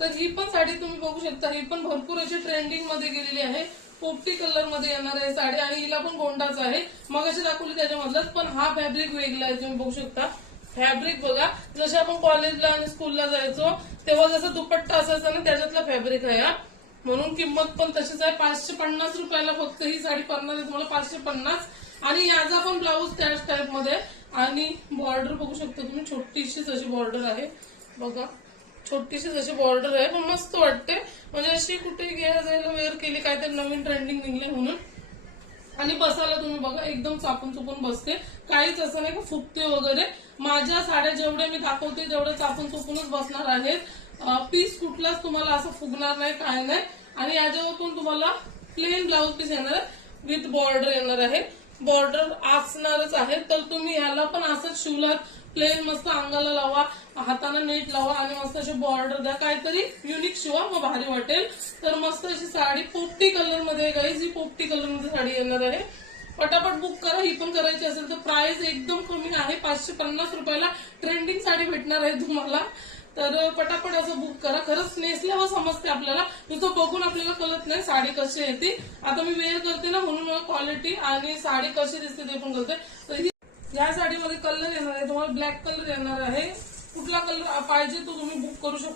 तर ही पण साडी तुम्ही बघू शकता, ही पण भरपूर अशी ट्रेंडिंग मध्ये गेलेली आहे। पोपटी कलर मध्ये येणार आहे साडी आणि हिला पण गोंडाच आहे, मग अशी दाखवली त्याच्यामधलाच, पण हा फॅब्रिक वेगळा आहे। तुम्ही बघू शकता फॅब्रिक बघा, जसे आपण कॉलेजला आणि स्कूलला जायचो तेव्हा जसं दुपट्टा असायचा ना त्याच्यातला फॅब्रिक आहे हा, म्हणून किंमत पण तशीच आहे। 550 रुपयाला फक्त ही साडी पडणार आहे तुम्हाला, 550। आणि याचा पण ब्लाऊज त्याच टाइप मध्ये आणि बॉर्डर बघू शकता तुम्ही, छोटीशीच अशी बॉर्डर आहे बघा, छोटीशीच अशी बॉर्डर आहे, पण मस्त वाटते। म्हणजे अशी कुठे घ्यायला जायला वेअर केली, काहीतरी नवीन ट्रेंडिंग निघले म्हणून। आणि बसायला तुम्ही बघा एकदम चापून चुपून बसते, काहीच असं नाही का फुगते वगैरे। माझ्या साड्या जेवढ्या मी दाखवते तेवढ्या चापून चुपूनच बसणार आहेत, पीस कुठलाच तुम्हाला असं फुगणार नाही, काय नाही। आणि याच्यावर पण तुम्हाला प्लेन ब्लाऊज पीस येणार आहे, विथ बॉर्डर येणार आहे, बॉर्डर असणारच आहे। तर तुम्ही याला पण असंच शिवलात, प्लेन मस्त अंगाला लावा, हाताला नेट लावा आणि मस्त अशी बॉर्डर द्या, काहीतरी युनिक शिवा, मग भारी वाटेल। तर मस्त अशी साडी पोपटी कलर मध्ये गाईज, ही पोपटी कलर मध्ये साडी येणार आहे। पटापट बुक करा, ही पण करायची असेल तर प्राइस एकदम कमी आहे, 550 रुपयाला ट्रेंडिंग साडी भेटणार आहे तुम्हाला। तर पटापट असं बुक करा, खरंच नेसल्यावर समजते आपल्याला, नुसतं बघून आपल्याला कळत नाही साडी कशी येते। आता मी वेअर करते ना म्हणून मला क्वालिटी आणि साडी कशी दिसते ते पण कळते। तर या साडीमध्ये कलर येणार आहे तुम्हाला, ब्लॅक कलर येणार आहे, कुठला कलर पाहिजे तो तुम्ही बुक करू शकता।